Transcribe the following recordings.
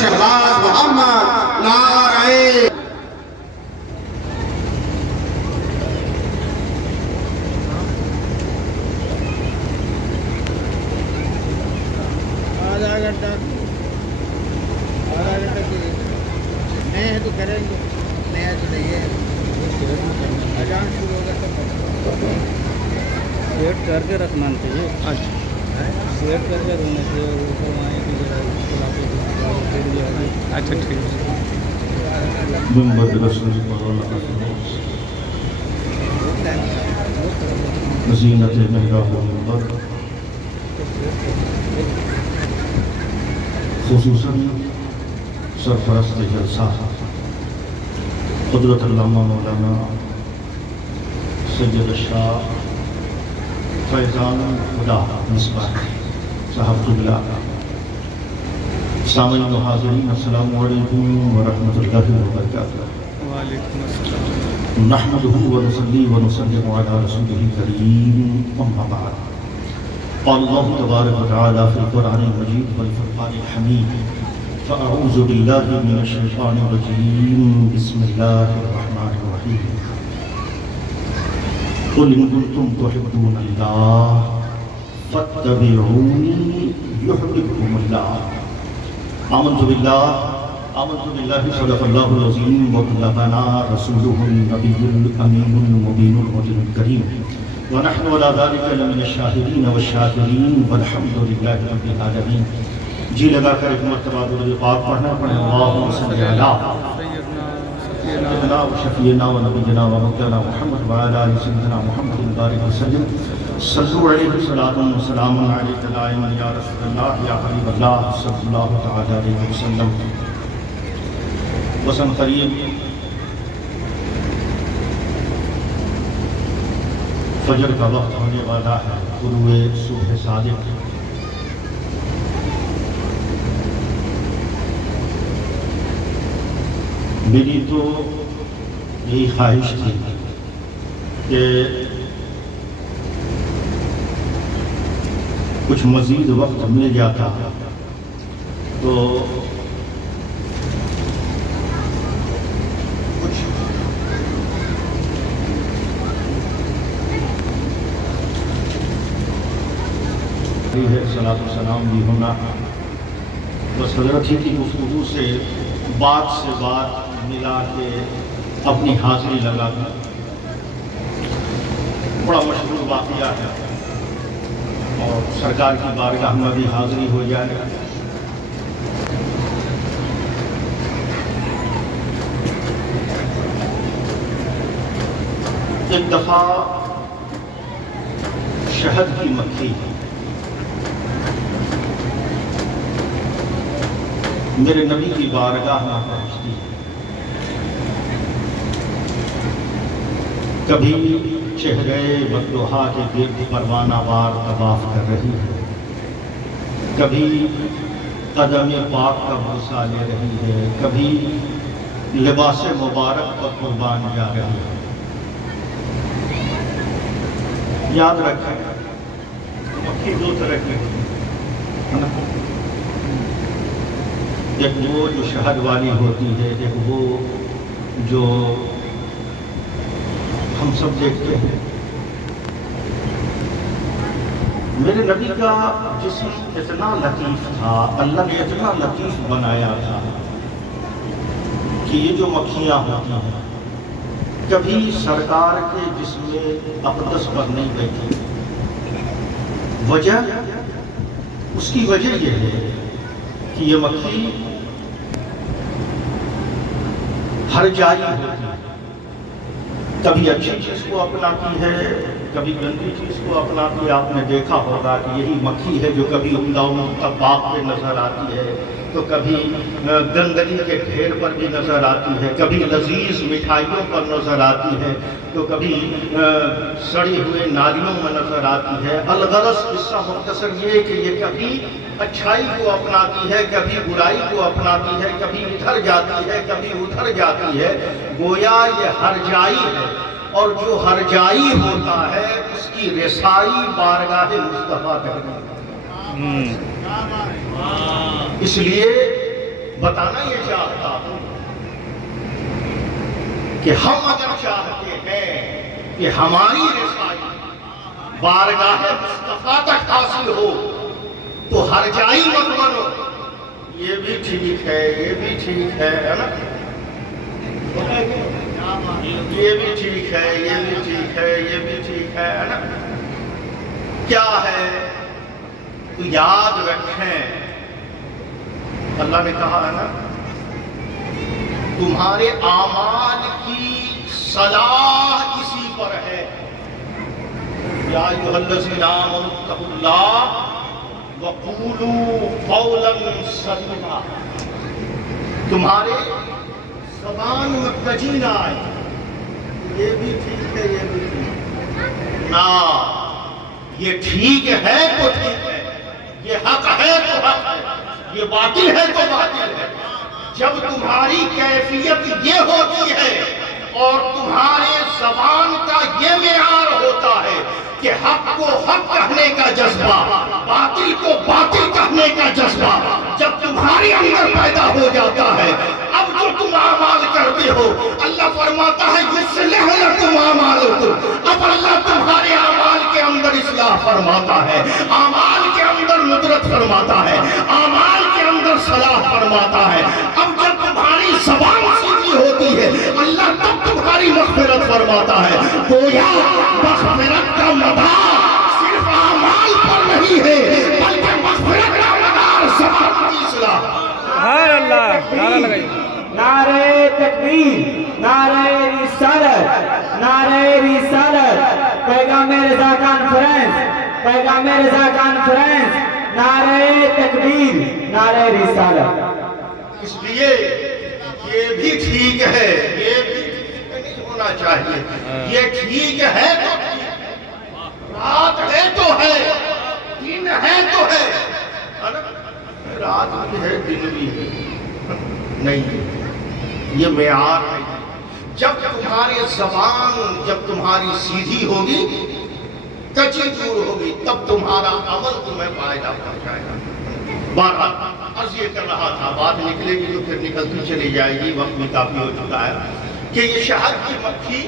شہباز محمد نعرہ آدھا گھنٹہ نہیں ہے تو کریں گے، نہیں ہے تو نہیں ہے، اذان شروع ہوگا تو سیٹ کر کے رکھنا چاہیے، سیٹ کر کے رکھنا چاہیے، اوپر وہاں کی ذرا اچھا ٹھیک ہے۔ زینت محراب المنبر، خصوصاً سرپرست جلسہ قدرت علامہ مولانا سید الشاہ فیضان خدا مصباح صاحب قبلہ، سامعین و حاضرین السلام علیکم ورحمۃ اللہ وبرکاتہ۔ وعلیکم السلام۔ نحمده ونصلي ونسلم على رسوله الكريم أما بعد، قال الله تبارك وتعالى في القرآن المجيد والفرقان الحميد، فأعوذ بالله من الشيطان الرجيم، بسم الله الرحمن الرحيم، قل إن كنتم تحبون الله فاتبعوني يحببكم الله، آمنت بالله صدق الله العظيم وبلغنا رسوله النبي الأمين المبين المجد الكريم، ونحن على ذلك لمن الشاهدين والشاكرين والحمد لله رب العالمين۔ جی لگا کر ایک مرتبہ درود پاک پڑھنا پڑے، اللہم صلی علی سیدنا و شفیعنا و نبینا و مولانا محمد وعلی آل سیدنا محمد بارک وسلم، صلو علیہ صلاۃ و سلام علیک دائما یا رسول اللہ یا حبیب اللہ صلی اللہ تعالی علیہ وسلم۔ وسن قریب فجر کا وقت ہونے والا ہے، طلوع صبح صادق۔ میری تو یہی خواہش تھی کہ کچھ مزید وقت مل جاتا تو صلاۃ السلام بھی ہونا، بس حضرت ہی کی گفتگو سے بات ملا کے اپنی حاضری لگا کر، بڑا مشہور واقعہ ہے اور سرکار کی بارگاہ میں بھی حاضری ہو جائے۔ ایک دفعہ شہد کی مکھی میرے نبی کی بارگاہ میں پہنچتی ہے، کبھی چہرے بدوحا کے گرد پروانہ وار طواف کر رہی ہے، کبھی قدم پاک کا بوسہ لے رہی ہے، کبھی لباس مبارک پر قربان جا رہی ہے۔ یاد رکھیں مکھی دو طرح کی ہے نا، ایک وہ جو شہد والی ہوتی ہے، ایک وہ جو ہم سب دیکھتے ہیں۔ میرے نبی کا جسم اتنا لطیف تھا، اللہ نے اتنا لطیف بنایا تھا کہ یہ جو مکھیاں ہوتی ہیں کبھی سرکار کے جسم اقدس پر نہیں بیٹھی۔ وجہ، اس کی وجہ یہ ہے کہ یہ مکھی ہر جائی ہوتی ہے، کبھی اچھی چیز کو اپناتی ہے، کبھی گندی چیز کو اپناتی ہے۔ آپ نے دیکھا ہوگا کہ یہی مکھی ہے جو کبھی عمدہ باغ پہ نظر آتی ہے، تو کبھی گندگی کے ڈھیر پر بھی نظر آتی ہے، کبھی لذیذ مٹھائیوں پر نظر آتی ہے، تو کبھی سڑی ہوئے نالیوں میں نظر آتی ہے۔ الغرض قصہ مختصر یہ کہ یہ کبھی اچھائی کو اپناتی ہے، کبھی برائی کو اپناتی ہے، کبھی ادھر جاتی ہے، کبھی ادھر جاتی ہے۔ گویا یہ ہر جائی ہے، اور جو ہر جائی ہوتا ہے اس کی رسائی بارگاہ مصطفیٰ کرنی ہے۔ اس لیے بتانا یہ چاہتا ہوں کہ ہم اگر چاہتے ہیں کہ ہماری رسائی بارگاہ مصطفیٰ تک حاصل ہو تو ہر جائی مت بنو. یہ بھی ٹھیک ہے، یہ بھی ٹھیک ہے نا، یہ بھی ٹھیک ہے، یہ بھی ٹھیک ہے، یہ بھی ٹھیک ہے نا. کیا ہے تو یاد رکھیں، اللہ نے کہا ہے نا تمہارے اعمال کی صلاح اسی پر ہے. یا ایھا الذین آمنوا اتقوا اللہ وقولوا قولا سدیدا. تمہارے زبان میں کجی نہ آئے یہ بھی ٹھیک ہے، یہ بھی ٹھیک ہے نا، یہ ٹھیک ہے تو ٹھیک ہے، یہ حق ہے تو حق ہے، یہ باطل ہے تو باطل ہے. جب تمہاری کیفیت یہ ہوتی ہے اور تمہارے زبان کا یہ معیار ہوتا ہے کہ حق کو حق کہنے کا جذبہ، باطل کو باطل کہنے کا جذبہ جب تمہارے اندر پیدا ہو جاتا ہے، اب جو تم اعمال کرتے ہو اللہ فرماتا ہے یصلح لکم اعمالکم. اب اللہ تمہارے اعمال کے اندر اصلاح فرماتا ہے، اعمال کے اندر ندرت فرماتا ہے، اعمال کے اندر صلاح فرماتا ہے. اب جب تمہاری زبان سیدھی ہوتی ہے اللہ تب تمہاری مغفرت فرماتا ہے. گویا مغفرت کا مدار صرف اعمال پر نہیں ہے بلکہ مغفرت کا مدار زبان کی اصلاح. سبحان اللہ. نعرہ لگائیے. نعرہ تکبیر، نعرہ رسالت، نعرہ رسالت، پیغام رضا کانفرنس، پیغام رضا کانفرنس، نعرہ تکبیر، نعرہ رسالت. اس لیے یہ بھی ٹھیک ہے، یہ بھی ٹھیک نہیں ہونا چاہیے. یہ ٹھیک ہے تو ٹھیک ہے، رات ہے تو ہے، دن ہے تو ہے. رات بھی ہے دن بھی ہے نہیں، یہ معیار نہیں. جب تمہاری زبان جب تمہاری سیدھی ہوگی کچی دور ہوگی تب تمہارا عمل تمہیں فائدہ پہنچائے گا. بہرحال عرض یہ کر رہا تھا، بات نکلے گی تو پھر نکلتی چلی جائے گی، وقت بھی کافی ہو چکا ہے کہ یہ شہد کی مکھی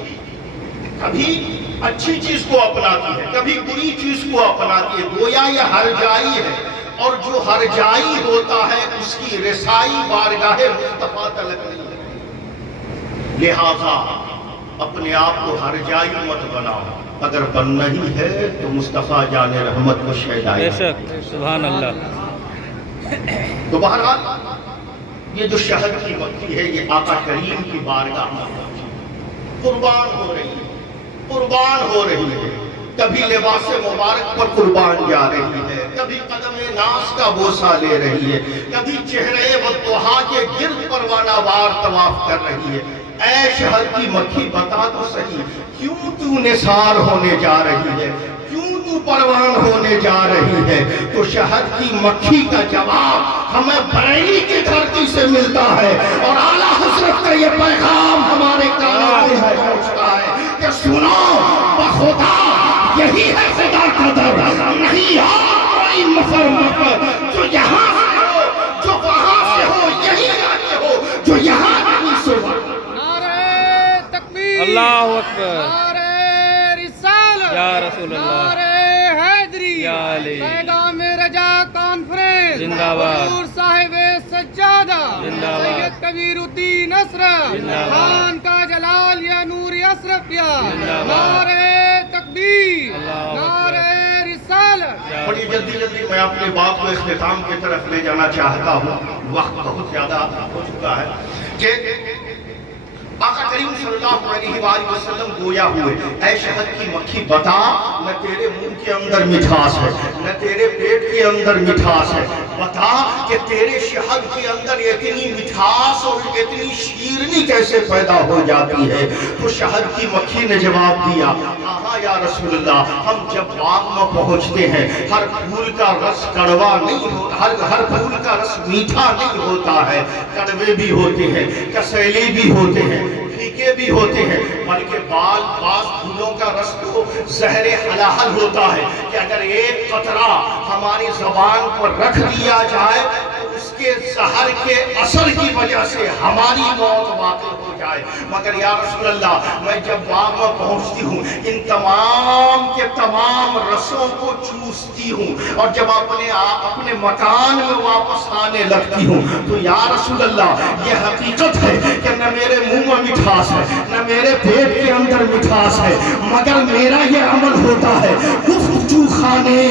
کبھی اچھی چیز کو اپناتی ہے کبھی بری چیز کو اپناتی ہے. گویا یہ ہر جائی ہے اور جو ہر جائی ہوتا ہے اس کی رسائی بارگاہ مصطفیٰ تلک نہیں ہے. لہذا اپنے آپ کو ہر جائی مت بناؤ، اگر بننا ہی ہے تو مصطفیٰ جان رحمت کو شہدائے. بے شک. سبحان اللہ. تو بہرحال یہ جو شہد کی مکھی ہے یہ آقا کریم کی بارگاہ میں قربان ہو رہی ہے، قربان ہو رہی ہے. کبھی لباس مبارک پر قربان جا رہی ہے، کبھی قدم ناز کا بوسہ لے رہی ہے، کبھی چہرے والضحیٰ کے گرد پروانہ وار طواف کر رہی ہے. اے شہد کی مکھی بتا تو صحیح کیوں تو نثار ہونے جا رہی ہے، کیوں تو پروان ہونے جا رہی ہے؟ تو شہد کی مکھی کا جواب ہمیں بریلی کی دھرتی سے ملتا ہے اور اعلیٰ حضرت کا یہ پیغام ہمارے کانوں میں پہنچتا ہے کہ سنو بخدا یہی ہے خدا کا در، نہیں اور کوئی مفر مفر. جو یہاں سے ہو جو وہاں سے ہو یہی آگے ہو، جو یہاں نہیں سو. نعرہ تکبیر، اللہ اکبر. نعرہ رسالت، یا رسول اللہ. نعرہ حیدری، یا علی. پیغام رجا کانفرنس، زندہ باد. حضور صاحب سجادہ، زندہ باد. سید کبیر الدین اشرف، زندہ باد. خان کا جلال یا نور اشرف یا زندہ باد. نعرہ تکبیر، اللہ اکبر. نعرہ رسالت. یا بڑی جلدی جلدی میں اپنے بات کو اختتام کی طرف لے جانا چاہتا ہوں، وقت بہت زیادہ ہو چکا ہے کہ آقا کریم صلی اللہ علیہ وآلہ وسلم گویا ہوئے اے شہد کی مکھی بتا نہ تیرے منہ کے اندر مٹھاس ہے نہ تیرے پیٹ کے اندر مٹھاس ہے، بتا کہ تیرے شہد کے اندر اتنی مٹھاس اور اتنی شیرنی کیسے پیدا ہو جاتی ہے. تو شہد کی مکھی نے جواب دیا ہاں یا رسول اللہ، ہم جب باغ میں پہنچتے ہیں ہر پھول کا رس کڑوا نہیں ہوتا، ہر پھول کا رس میٹھا نہیں ہوتا ہے، کڑوے بھی ہوتے ہیں، کسیلی بھی ہوتے ہیں، پھیکے بھی ہوتے ہیں، بلکہ بعض پھولوں کا رس تو زہر حلال ہوتا ہے کہ اگر ایک قطرہ ہماری زبان پر رکھ دیا جائے تو اس کہ زہر کے اثر کی وجہ سے ہماری موت واقع ہو جائے، مگر یا رسول اللہ میں جب باغ میں پہنچتی ہوں ان تمام کے تمام رسوں کو چوستی ہوں، اور جب اپنے مکان میں واپس آنے لگتی ہوں تو یا رسول اللہ یہ حقیقت ہے کہ نہ میرے منہ میں مٹھاس ہے نہ میرے پیٹ کے اندر مٹھاس ہے، مگر میرا یہ عمل ہوتا ہے گفتگو خانے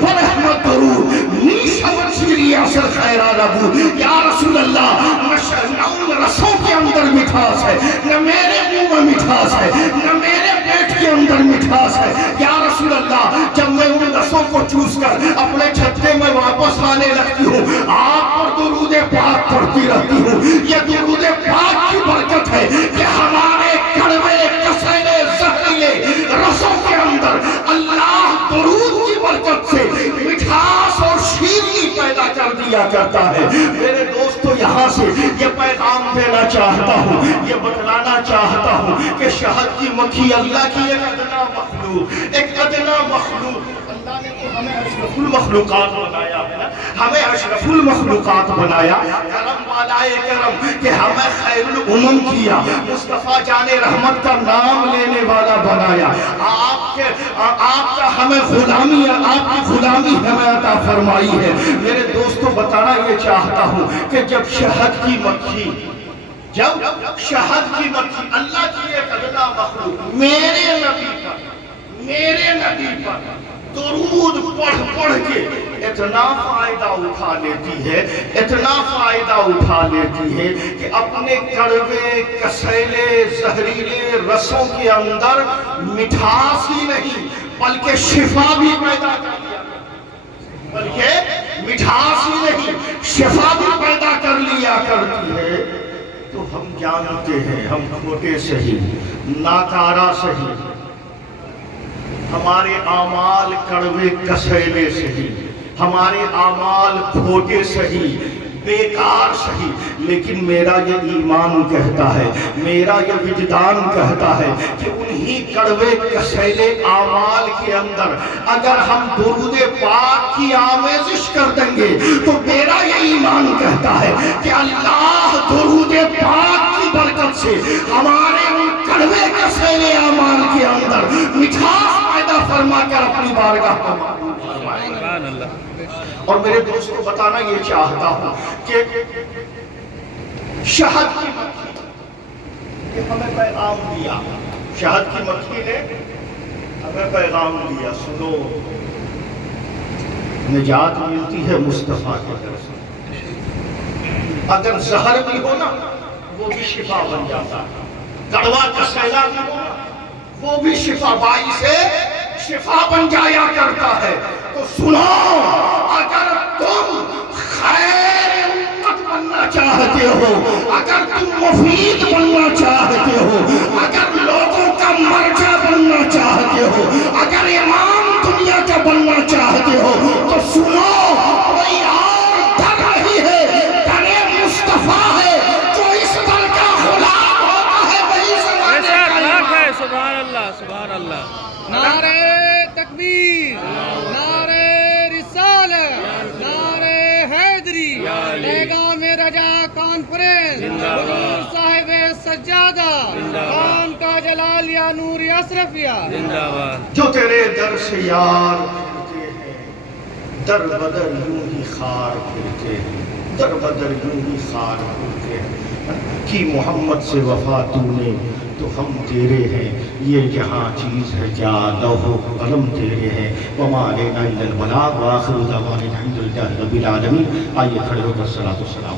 برحمت درود نیشمت شیری اثر خیرہ ربو، یا رسول اللہ نہ ان رسوں کے اندر مٹھاس ہے نہ میرے منہ میں مٹھاس ہے نہ میرے پیٹ کے اندر مٹھاس ہے، یا رسول اللہ جب میں ان رسوں کو چوس کر اپنے چھتے میں واپس آنے لگتی ہوں آپ پر درود پاک پڑھتی رہتی ہوں، یہ درود پاک کی برکت ہے کہ ہمارے کڑوے کسیلے زہریلے رسوں کے اندر اللہ درود کی برکت سے مٹھاس اور شیرینی پیدا کر دیا کرتا ہے۔ میرے دوستو یہاں سے یہ پیغام دینا چاہتا ہوں، یہ بتلانا چاہتا ہوں کہ شہد کی مکھی اللہ کی ایک ادنا مخلوق، اللہ نے تو ہمیں اشرف المخلوقات بنایا ہے نا، ہمیں اشرف المخلوقات بنایا، کرم والائے کرم کہ ہمیں خیر الامم کیا، مصطفیٰ جان رحمت کا نام لینے والا بنایا، آپ کا ہمیں غلامی، آپ کی غلامی ہمیں عطا فرمائی ہے۔ میرے دوستو بتانا یہ چاہتا ہوں کہ جب شہد کی مکھی اللہ کی ایک ادنا مخلوق میرے نبی پر درود پڑھ کے اتنا فائدہ اٹھا لیتی ہے کہ اپنے کڑوے کسیلے زہریلے رسوں کے اندر مٹھاس ہی نہیں بلکہ شفا بھی پیدا کر لیا، بلکہ مٹھاس ہی نہیں شفا بھی پیدا کر لیا کرتی ہے۔ تو ہم جانتے ہیں ہم کھوٹے سہی ناکارہ سہی، ہمارے اعمال کڑوے کسیلے سہی، ہمارے اعمال کھوٹے سہی بیکار سہی، لیکن میرا یہ ایمان کہتا ہے، میرا یہ وجدان کہتا ہے کہ انہی کڑوے کسیلے اعمال کے اندر اگر ہم درود پاک کی آمیزش کر دیں گے تو میرا یہ ایمان کہتا ہے کہ اللہ درود پاک کی برکت سے ہمارے ان کڑوے کسیلے اعمال کے اندر مٹھاس پیدا فرما کر اپنی بارگاہ کو معبود فرمائے۔ اور میرے دوست کو بتانا یہ چاہتا ہوں کہ شہد کی مکھی نے ہمیں پیغام دیا، شہد کی مکھی نے ہمیں پیغام دیا، سنو نجات ملتی ہے مصطفیٰ کے در سے، اگر زہر بھی ہو نا وہ بھی شفا بن جاتا ہے، کڑوا کسیلا بھی ہو نا وہ بھی شفا بائی سے شفا بن جایا کرتا ہے۔ تو سنو اگر تم خیر امت بننا چاہتے ہو، اگر تم مفید بننا چاہتے ہو، اگر لوگوں کا مرجع بننا چاہتے ہو، اگر امام دنیا کا بننا چاہتے ہو تو سنو کوئی اور در نہیں ہے، در مصطفیٰ ہے، جو اس در کا غلام ہوتا ہے وہی زمانے کا ہے۔ سبحان اللہ سبحان اللہ۔ نعرہ تکبیر، نعرہ رسالت، نعرہ حیدری، پیغام رجا کانفرنس، حضور صاحب سجادہ، خان کا جلال یا نور اشرفیہ، جو تیرے در سے یار پھرتے ہیں، در بدر یوں ہی خار پھرتے ہیں، در بدر یوں ہی خار پھرتے ہیں، کی محمد سے وفا تو نے تو ہم تیرے ہیں، یہ جہاں چیز ہے کیا لوح و قلم تیرے ہیں، وما علینا الا البلاغ وآخر دعوانا الحمد للہ رب العالمین۔ آئیے کھڑے ہو کر صلاۃ و سلام